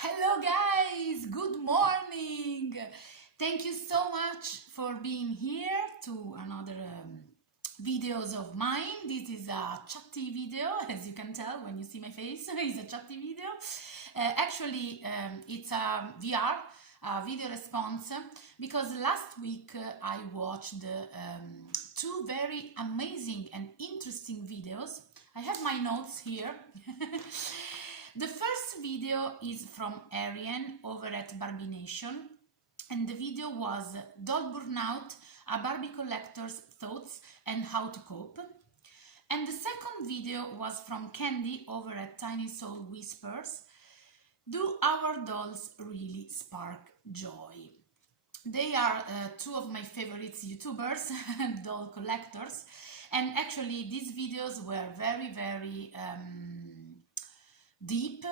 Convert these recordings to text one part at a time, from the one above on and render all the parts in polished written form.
Hello guys, good morning. Thank you so much for being here to another videos of mine. This is a chatty video, as you can tell when you see my face. It's a chatty video. Actually, it's a VR, a video response, because last week I watched two very amazing and interesting videos. I have my notes here. The first video is from Ariane over at Barbination, and the video was Doll Burnout, a Barbie collector's thoughts and how to cope. And the second video was from Candy over at Tinysoulwhisper, Do Our Dolls Really Spark Joy? They are two of my favorite YouTubers, doll collectors, and actually these videos were very deep,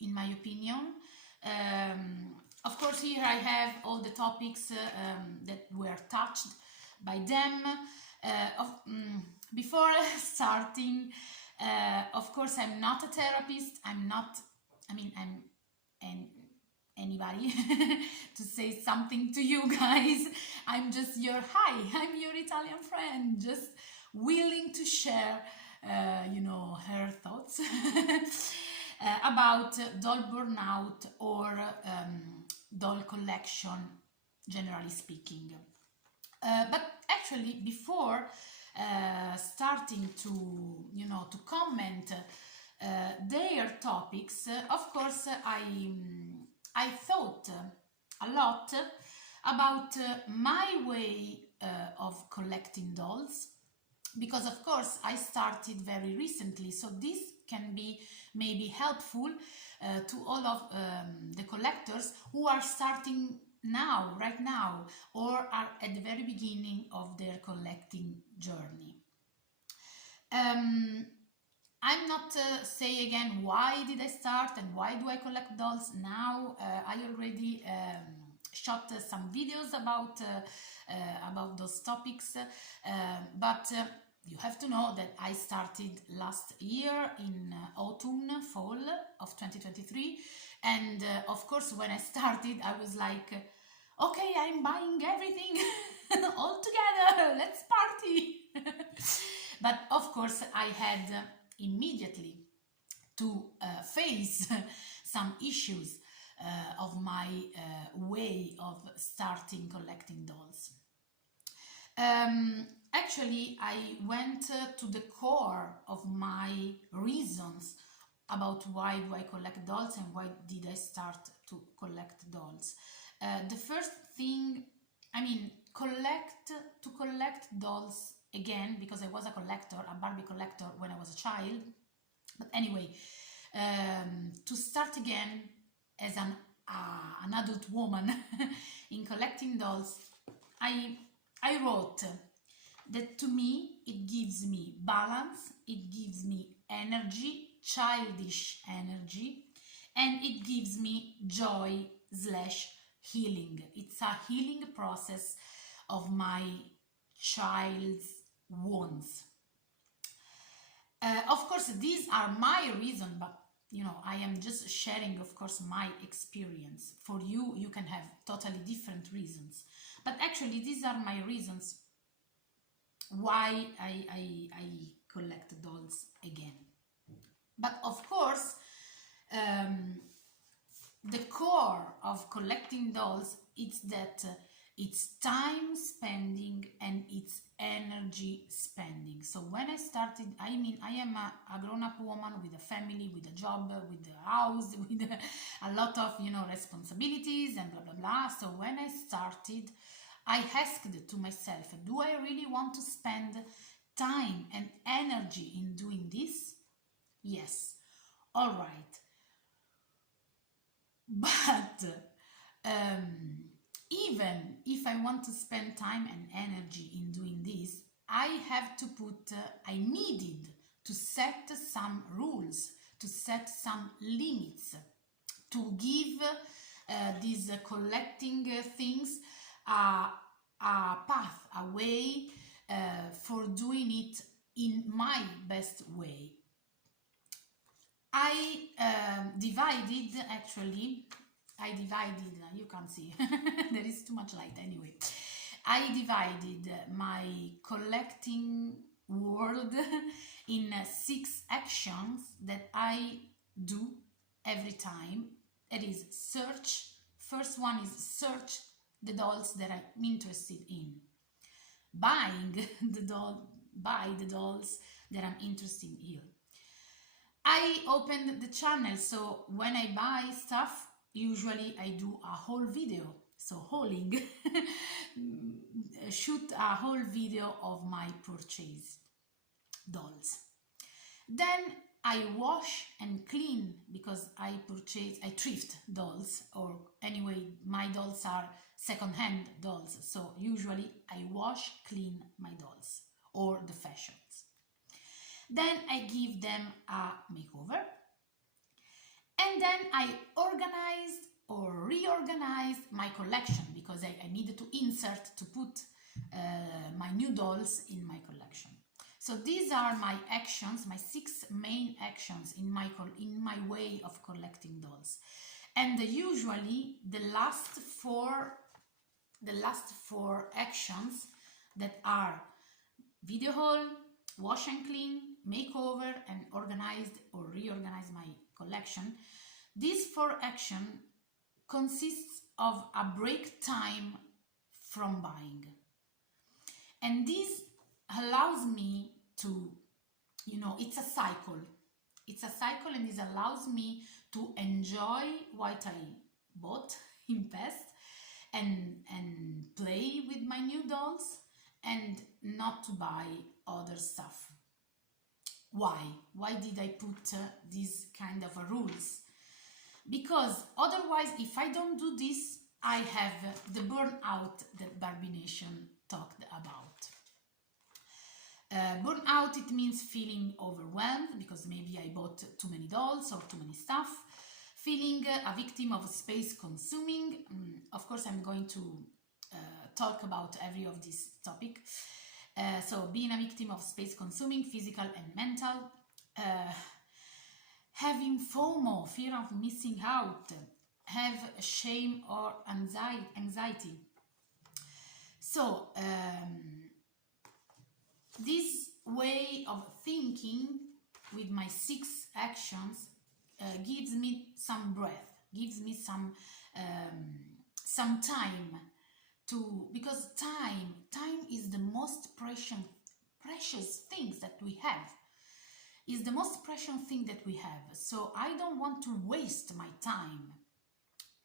in my opinion. Of course, here I have all the topics that were touched by them. Before starting, of course, I'm not a therapist. I'm anybody to say something to you guys. I'm just your I'm your Italian friend, just willing to share, her thoughts. About doll burnout or doll collection, generally speaking. But actually, before starting to comment their topics, of course, I thought a lot about my way of collecting dolls, because of course I started very recently, so this can be maybe helpful to all of the collectors who are starting right now, or are at the very beginning of their collecting journey. I'm not say again why did I start and why do I collect dolls now. I already shot some videos about those topics, but you have to know that I started last year in autumn, fall of 2023, and of course when I started I was like, okay, I'm buying everything all together, let's party. But of course I had immediately to face some issues of my way of starting collecting dolls. Actually, I went to the core of my reasons about why do I collect dolls and why did I start to collect dolls. The first thing, to collect dolls again, because I was a collector, a Barbie collector when I was a child. But anyway, to start again as an adult woman in collecting dolls, I wrote that to me it gives me balance, it gives me energy, childish energy, and it gives me joy / healing. It's a healing process of my child's wounds. Of course, these are my reasons, but I am just sharing, of course, my experience. For you, you can have totally different reasons. But actually, these are my reasons why I collect dolls again. But of course, the core of collecting dolls is that it's time spending and it's energy spending. So when I started, I am a grown-up woman with a family, with a job, with a house, with a lot of responsibilities and blah blah blah. So when I started, I asked to myself, do I really want to spend time and energy in doing this? Yes. All right. But even if I want to spend time and energy in doing this, I needed to set some rules, to set some limits, to give these collecting things a path, a way for doing it in my best way. I divided, actually, you can't see, there is too much light anyway. I divided my collecting world in 6 actions that I do every time. It is search. First one is search the dolls that I'm interested in. Buying buy the dolls that I'm interested in. I opened the channel, so when I buy stuff, usually I do a whole video, so hauling, shoot a whole video of my purchase dolls. Then I wash and clean, because I thrift dolls, or anyway, my dolls are second-hand dolls, so usually I wash, clean my dolls, or the fashions. Then I give them a makeover, and then I organized or reorganized my collection, because I needed to insert, to put my new dolls in my collection. So these are my actions, my 6 main actions in my way of collecting dolls. And usually the last four actions, that are video haul, wash and clean, makeover, and organized or reorganize my collection. These 4 actions consists of a break time from buying. And this allows me to, it's a cycle. It's a cycle, and this allows me to enjoy what I bought in past, and play with my new dolls, and not to buy other stuff. Why did I put these kind of rules? Because otherwise, if I don't do this, I have the burnout that Barbination talked about. Burnout, it means feeling overwhelmed because maybe I bought too many dolls or too many stuff. Feeling a victim of space consuming. Of course, I'm going to talk about every of this topic. So being a victim of space consuming, physical and mental. Having FOMO, fear of missing out. Have shame or anxiety. So this way of thinking with my 6 actions gives me some breath, gives me some time to, because time is the most precious things that we have, is the most precious thing that we have. So I don't want to waste my time.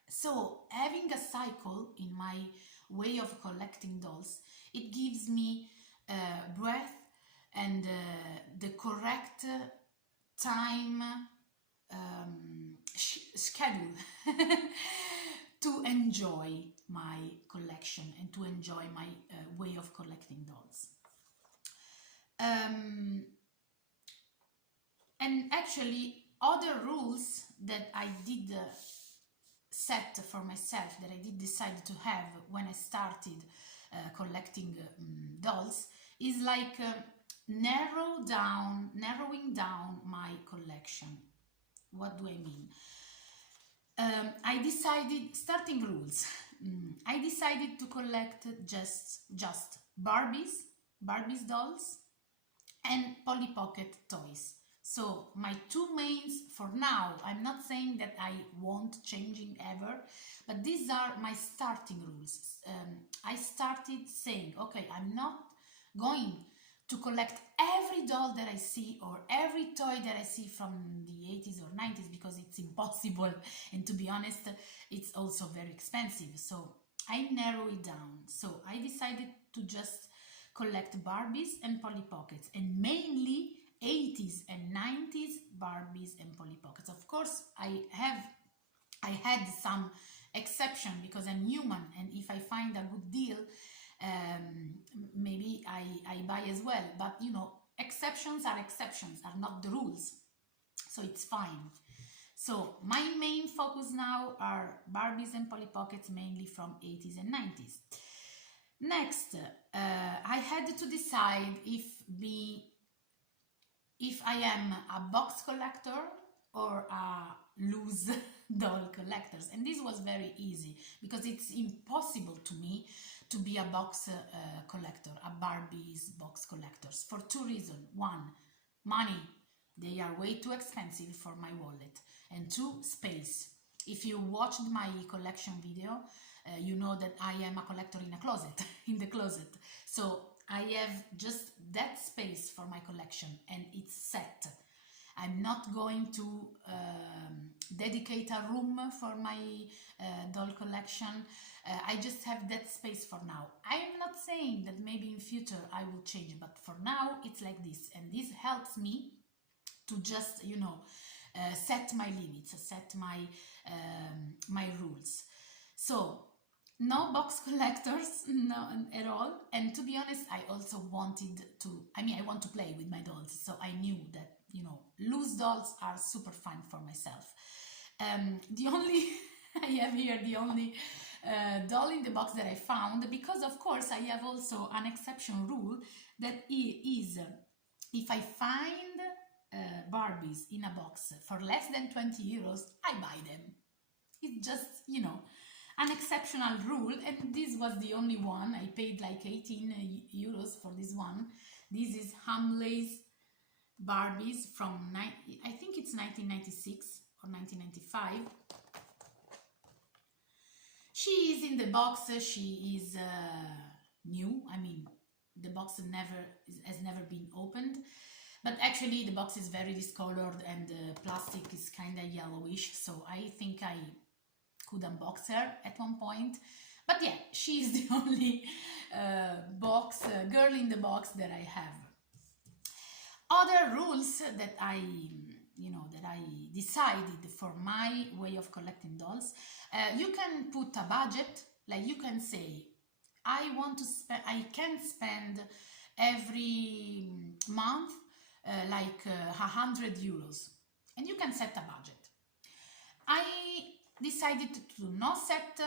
So having a cycle in my way of collecting dolls, it gives me breath and the correct time schedule to enjoy my collection and to enjoy my way of collecting dolls. And actually, other rules that I did set for myself, that I did decide to have when I started collecting dolls, is like narrowing down my collection. What do I mean? I decided, starting rules, I decided to collect just Barbie's dolls and Polly Pocket toys. So my 2 mains for now. I'm not saying that I won't changing ever, but these are my starting rules. I started saying, okay, I'm not going to collect every doll that I see or every toy that I see from the 80s or 90s, because it's impossible, and to be honest, it's also very expensive. So I narrow it down. So I decided to just collect Barbies and Polly Pockets, and mainly 80s and 90s Barbies and Polly Pockets. Of course, I had some exception, because I'm human, and if I find a good deal, maybe I buy as well. But exceptions are not the rules, so it's fine. So my main focus now are Barbies and Polly Pockets, mainly from 80s and 90s. Next, I had to decide if I am a box collector or loose doll collectors. And this was very easy because it's impossible to me to be a box collector, a Barbie's box collectors, for two reasons. One, money. They are way too expensive for my wallet. And two, space. If you watched my collection video, you know that I am a collector in a closet, in the closet. So I have just that space for my collection and it's set. I'm not going to dedicate a room for my doll collection. I just have that space for now. I am not saying that maybe in future I will change, but for now it's like this, and this helps me to just, you know, set my limits, set my my rules. So no box collectors, no at all. And to be honest, I also wanted to, I want to play with my dolls, so I knew that, you know, loose dolls are super fun for myself. The only I have here the only doll in the box that I found, because of course I have also an exception rule that is if I find Barbies in a box for less than 20 euros, I buy them. It's just, you know, an exceptional rule, and this was the only one. I paid like 18 euros for this one. This is Hamley's Barbies from, I think it's 1996 or 1995. She is in the box, she is new. I mean, the box has never been opened, but actually the box is very discolored and the plastic is kind of yellowish, so I think I could unbox her at one point. But yeah, she is the only girl in the box that I have. Other rules that I decided for my way of collecting dolls, you can put a budget, like you can say, I can spend every month like 100 euros, and you can set a budget. I decided to not set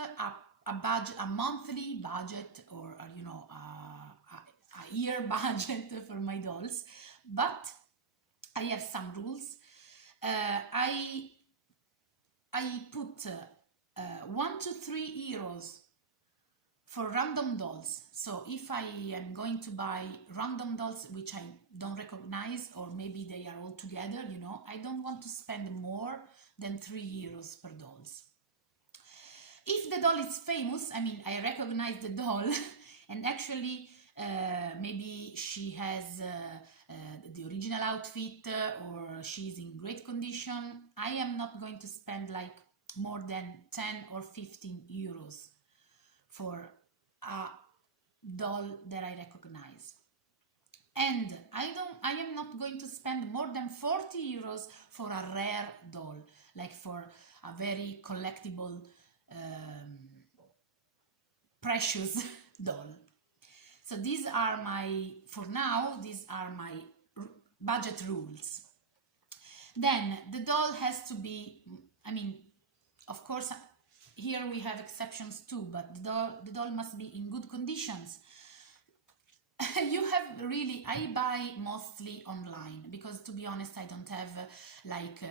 a budget, a monthly budget, or you know, a year budget for my dolls, but I have some rules. I put 1 to 3 euros for random dolls. So if I am going to buy random dolls which I don't recognize, or maybe they are all together, you know, I don't want to spend more than 3 euros per dolls. If the doll is famous, I mean, I recognize the doll and actually maybe she has the original outfit or she's in great condition, I am not going to spend like more than 10 or 15 euros for a doll that I recognize. And I am not going to spend more than 40 euros for a rare doll, like for a very collectible, precious doll. So these are for now, these are my budget rules. Then the doll has to be, I mean, of course, here we have exceptions too, but the doll must be in good conditions. You have really, I buy mostly online because, to be honest, I don't have like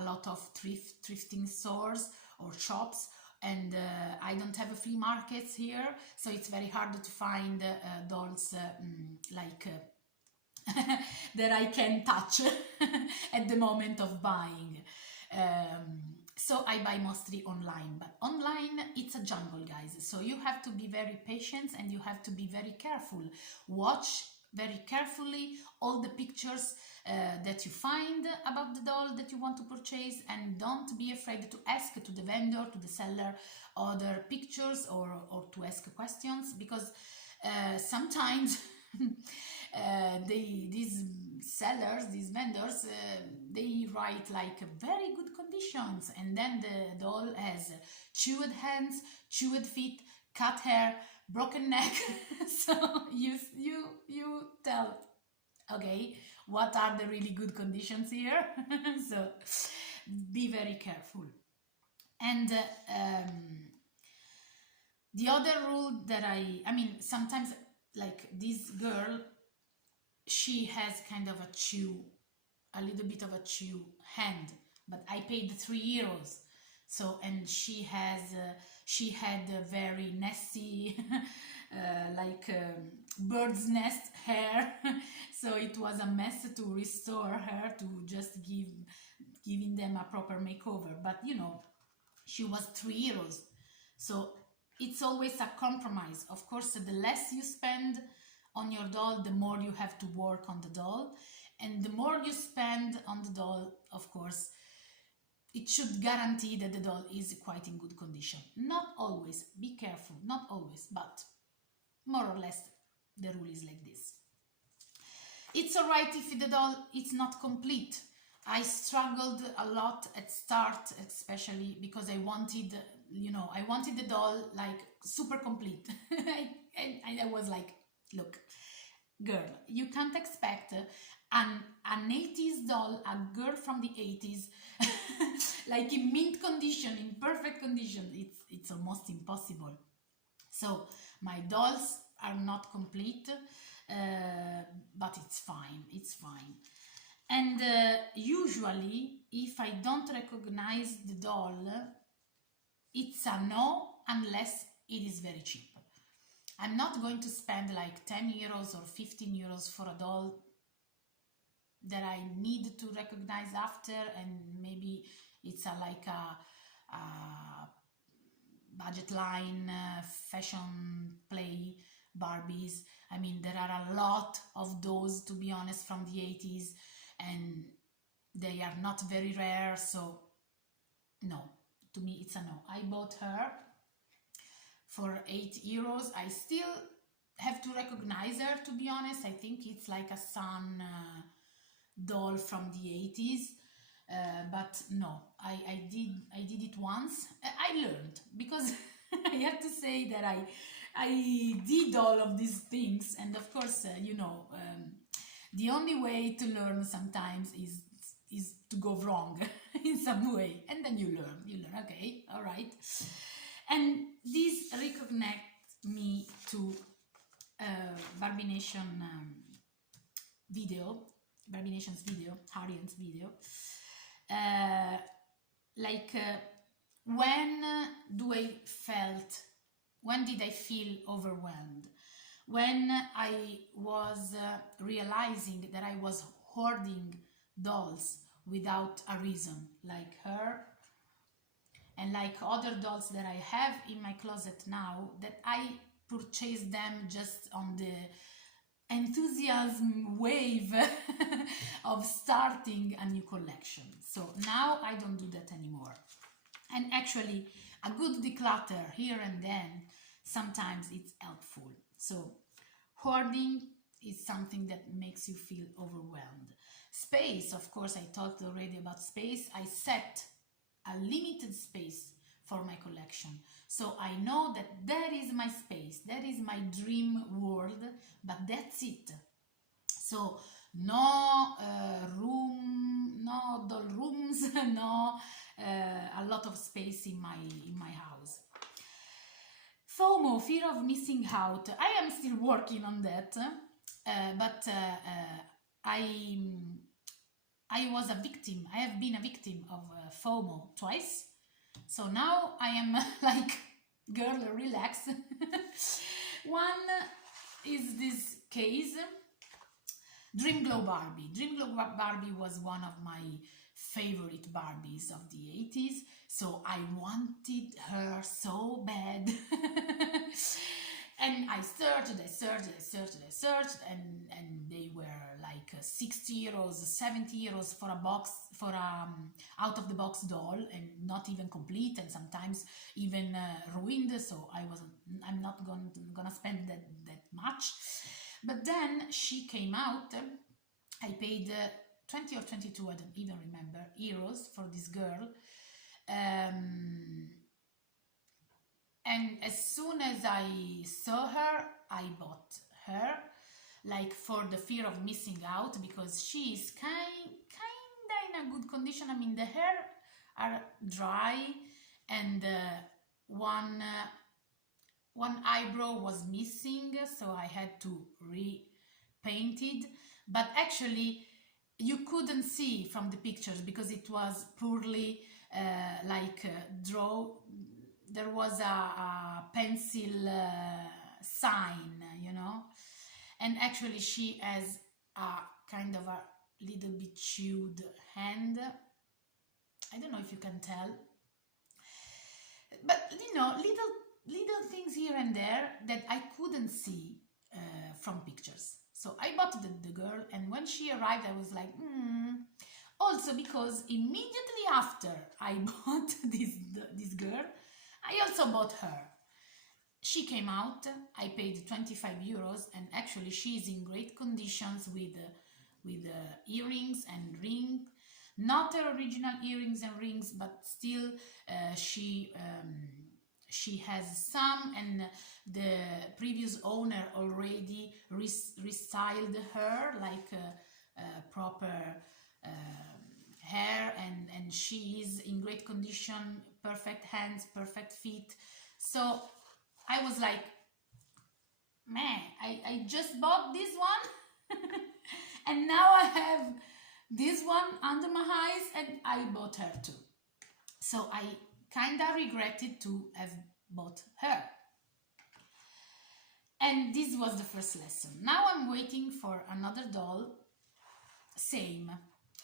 a lot of thrifting stores or shops, and I don't have a flea markets here, so it's very hard to find dolls like that I can touch at the moment of buying. So I buy mostly online, but online it's a jungle, guys, so you have to be very patient and you have to be very careful. Watch very carefully all the pictures that you find about the doll that you want to purchase, and don't be afraid to ask to the vendor, to the seller, other pictures or to ask questions, because sometimes these sellers, these vendors, they write like very good conditions, and then the doll has chewed hands, chewed feet, cut hair, broken neck. So you tell, okay, what are the really good conditions here? So be very careful. And the other rule that I mean, sometimes like this girl, she has kind of a chew a little bit of a chew hand, but I paid 3 euros. So, and she had a very nasty, bird's nest hair. So it was a mess to restore her, to just giving them a proper makeover. But you know, she was 3 euros. So it's always a compromise. Of course, the less you spend on your doll, the more you have to work on the doll. And the more you spend on the doll, of course, it should guarantee that the doll is quite in good condition. Not always, be careful, not always, but more or less the rule is like this. It's alright if the doll is not complete. I struggled a lot at start, especially because I wanted, you know, I wanted the doll like super complete. And I was like, look, girl, you can't expect an 80s doll, a girl from the 80s, like in mint condition, in perfect condition. It's almost impossible. So my dolls are not complete, but it's fine, it's fine. And usually, if I don't recognize the doll, it's a no, unless it is very cheap. I'm not going to spend like 10 euros or 15 euros for a doll that I need to recognize after, and maybe it's like a budget line fashion play Barbies. I mean, there are a lot of those, to be honest, from the 80s, and they are not very rare. So no, to me it's a no. I bought her for 8 euros. I still have to recognize her, to be honest. I think it's like a Sun doll from the 80s, but no, I did it once. I learned, because I have to say that I did all of these things, and of course, you know, the only way to learn sometimes is to go wrong in some way, and then you learn, okay, all right. And this reconnects me to Barbination Barbination's video, Harriet's video. When did I feel overwhelmed? When I was realizing that I was hoarding dolls without a reason, like her, and like other dolls that I have in my closet now, that I purchased them just on the enthusiasm wave of starting a new collection. So now I don't do that anymore. And actually, a good declutter here and then, sometimes it's helpful. So hoarding is something that makes you feel overwhelmed. Space, of course, I talked already about space. I set a limited space for my collection. So I know that that is my space, that is my dream world, but that's it. So no no doll rooms, no a lot of space in my house. FOMO, fear of missing out. I am still working on that, but I was a victim. I have been a victim of FOMO twice. So now I am like, girl, relax. One is this case, Dream Glow Barbie. Dream Glow Barbie was one of my favorite Barbies of the 80s. So I wanted her so bad. And I searched, and they were like 60 euros, 70 euros for a box, for a out of the box doll, and not even complete, and sometimes even ruined. So I'm not gonna spend that much. But then she came out. I paid 20 or 22, I don't even remember, euros for this girl. And as soon as I saw her, I bought her, like for the fear of missing out, because she is kinda in a good condition. I mean, the hair are dry, and one eyebrow was missing, so I had to repaint it. But actually, you couldn't see from the pictures because it was poorly draw. There was a pencil sign, you know, and actually she has a kind of a little bit chewed hand. I don't know if you can tell, but you know, little things here and there that I couldn't see from pictures. So I bought the girl, and when she arrived, I was like, Also, because immediately after I bought this girl, I also bought her. She came out, I paid 25 euros, and actually she is in great conditions with earrings and ring. Not her original earrings and rings, but still she has some, and the previous owner already restyled her like a proper hair, and she is in great condition, perfect hands, perfect feet. So I was like, man, I just bought this one and now I have this one under my eyes, and I bought her too. So I kinda regretted to have bought her. And this was the first lesson. Now I'm waiting for another doll. Same.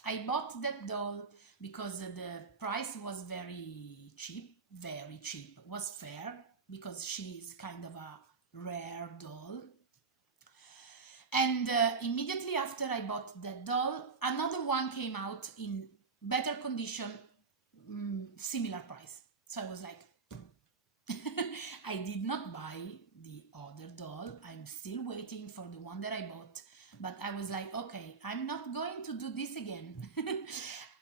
I bought that doll because the price was very cheap, was fair, because she is kind of a rare doll. And immediately after I bought that doll, another one came out in better condition, similar price. So I was like, I did not buy the other doll. I'm still waiting for the one that I bought. But I was like, okay, I'm not going to do this again.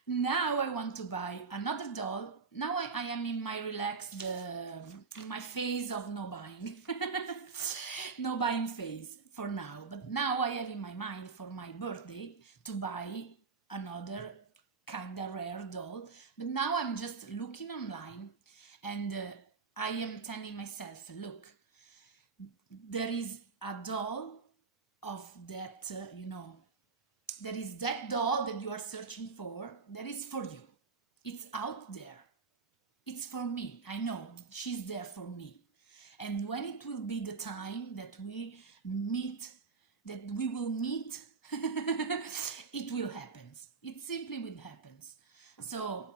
Now I want to buy another doll. Now I am in my relaxed, in my phase of no buying. No buying phase for now. But now I have in my mind for my birthday to buy another kind of rare doll. But now I'm just looking online, and I am telling myself, look, there is a doll of that, you know, there is that doll that you are searching for, that is for you. It's out there. It's for me. I know she's there for me. And when it will be the time that we will meet, it will happen. It simply will happen. So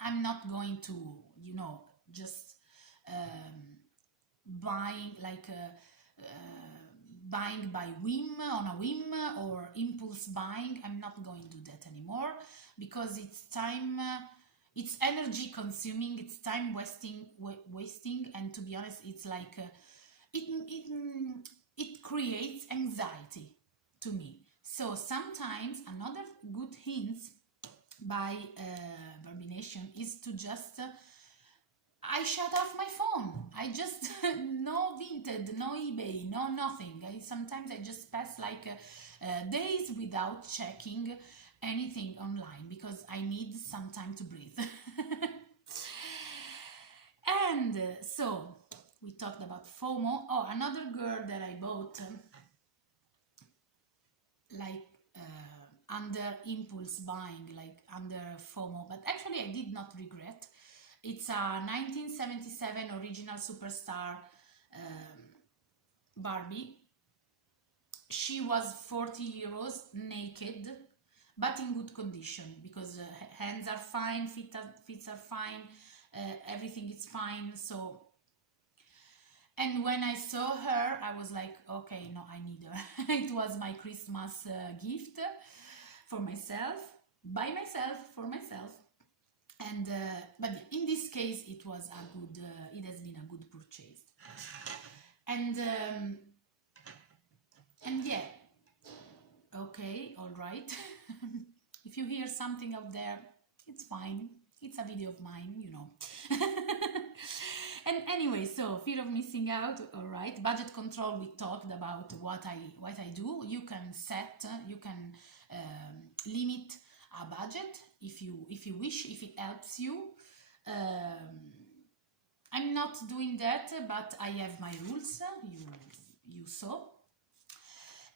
I'm not going to, you know, just buying buying by whim, on a whim, or impulse buying. I'm not going to do that anymore, because it's time, it's energy consuming, it's time wasting, and to be honest, it's like it creates anxiety to me. So sometimes another good hint by Barbination is to just I shut off my phone. I just, no Vinted, no eBay, no nothing. Sometimes I just pass like days without checking anything online, because I need some time to breathe. And so we talked about FOMO. Oh, another girl that I bought under impulse buying, like under FOMO, but actually I did not regret. It's a 1977 original superstar Barbie. She was 40 euros, naked, but in good condition, because hands are fine, feet are fine, everything is fine. So, and when I saw her, I was like, okay, no, I need her. It was my Christmas gift for myself, by myself, for myself. And but in this case, it was a good, it has been a good purchase. And yeah, okay, all right. If you hear something out there, it's fine. It's a video of mine, you know. And anyway, so fear of missing out, all right. Budget control, we talked about what I do. You can set, you can limit a budget if you wish, if it helps you. I'm not doing that, but I have my rules, you saw.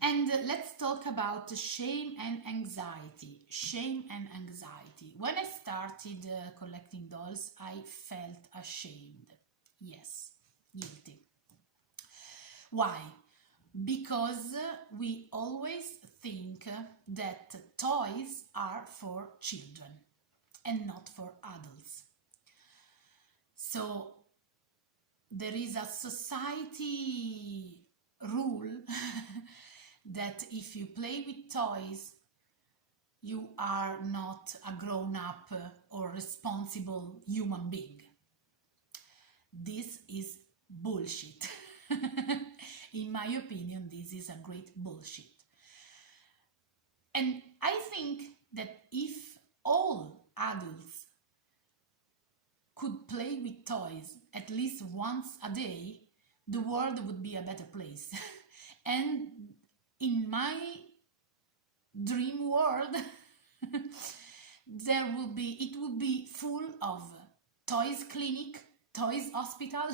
And let's talk about shame and anxiety. Shame and anxiety. When I started collecting dolls, I felt ashamed. Yes, guilty. Why? Because we always think that toys are for children and not for adults. So there is a society rule that if you play with toys, you are not a grown-up or responsible human being. This is bullshit. In my opinion, this is a great bullshit. And I think that if all adults could play with toys at least once a day, the world would be a better place. And in my dream world, it would be full of toys clinic, toys hospital.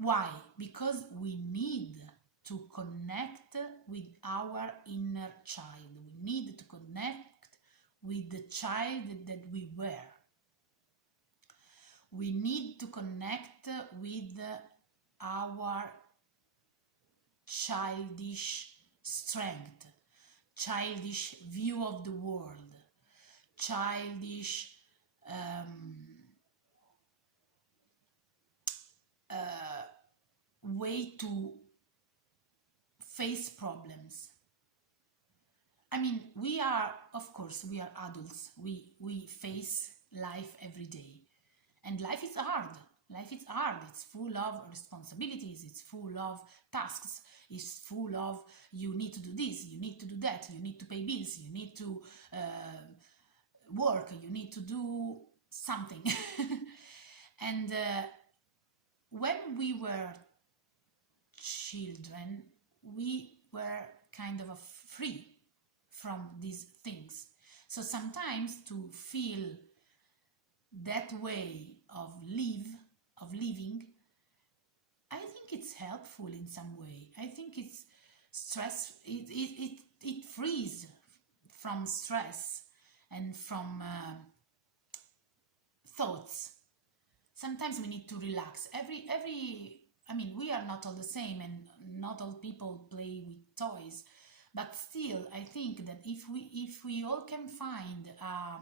Why? Because we need to connect with our inner child. We need to connect with the child that we were. We need to connect with our childish strength, childish view of the world, childish way to face problems. I mean, we are, of course, we are adults. We face life every day. And life is hard. Life is hard. It's full of responsibilities. It's full of tasks. It's full of, you need to do this, you need to do that, you need to pay bills, you need to work, you need to do something. And when we were children, we were kind of free from these things. So sometimes to feel that way of living, I think it's helpful in some way. I think it's stress, it frees from stress and from thoughts. Sometimes we need to relax. I mean, we are not all the same, and not all people play with toys, but still, I think that if we all can find a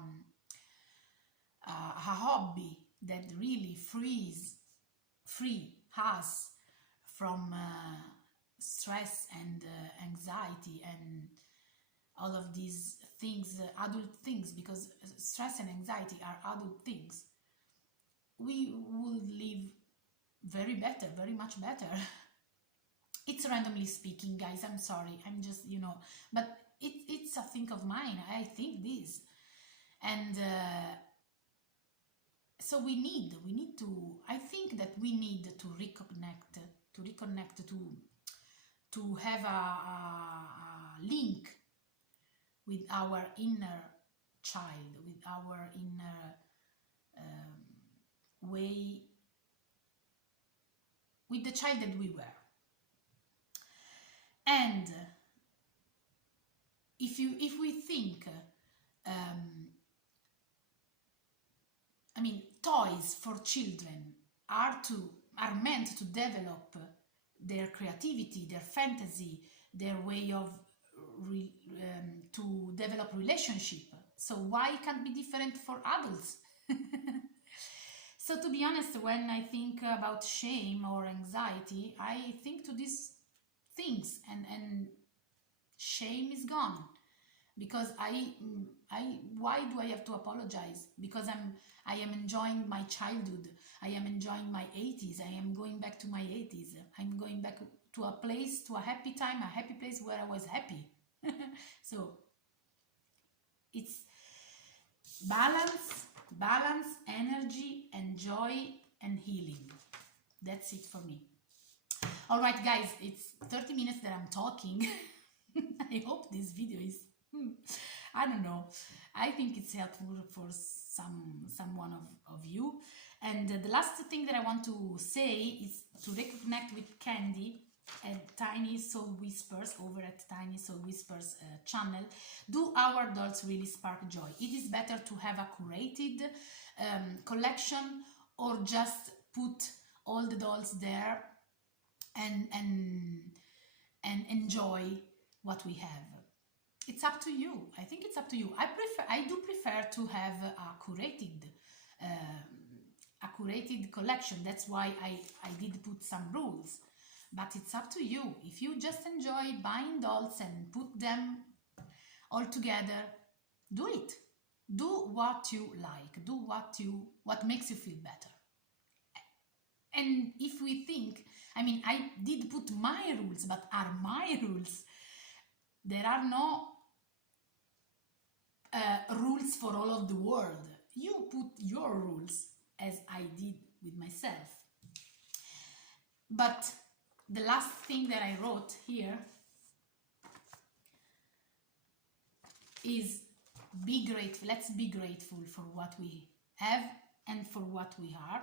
hobby that really free us from stress and anxiety and all of these things, adult things, because stress and anxiety are adult things, we will live very much better. It's randomly speaking, guys, I'm sorry, I'm just, but it's a thing of mine. I think this, and so we need to, I think that we need to reconnect, to have a link with our inner child, with our inner way, with the child that we were. And if we think, I mean, toys for children are meant to develop their creativity, their fantasy, their way of to develop relationship. So why can't be different for adults? So to be honest, when I think about shame or anxiety, I think to these things, and shame is gone, because why do I have to apologize? Because I am enjoying my childhood, I am enjoying my 80s, I am going back to my 80s, I'm going back to a place, to a happy time, a happy place where I was happy. So it's balance, energy, and joy, and healing. That's it for me. All right, guys, it's 30 minutes that I'm talking. I hope this video is, I don't know, I think it's helpful for someone of you. And the last thing that I want to say is to reconnect with Candy. at Tinysoulwhispers, over at Tinysoulwhispers channel, do our dolls really spark joy? It is better to have a curated collection, or just put all the dolls there and enjoy what we have. It's up to you. I think it's up to you. I do prefer to have a curated collection. That's why I did put some rules. But it's up to you. If you just enjoy buying dolls and put them all together, do it. Do what you like. Do what makes you feel better. And if we think, I mean, I did put my rules, but are my rules? There are no rules for all of the world. You put your rules, as I did with myself. But the last thing that I wrote here is be grateful. Let's be grateful for what we have and for what we are,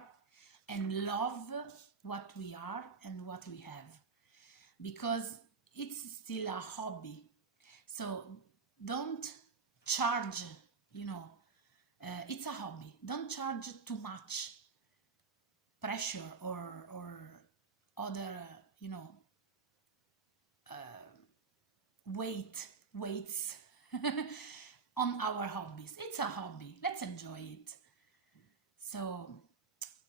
and love what we are and what we have, because it's still a hobby. So don't charge, you know, it's a hobby. Don't charge too much pressure or other, you know, weights on our hobbies. It's a hobby. Let's enjoy it. So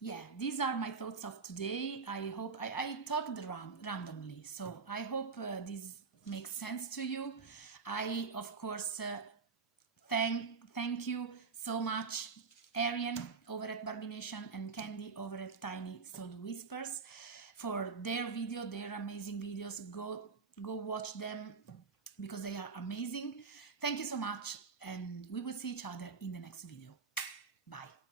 yeah, these are my thoughts of today. I hope I talked randomly, so I hope this makes sense to you. I, of course, thank you so much, Arian over at Barbination and Candy over at Tinysoulwhispers, for their amazing videos. Go watch them, because they are amazing. Thank you so much, and we will see each other in the next video. Bye.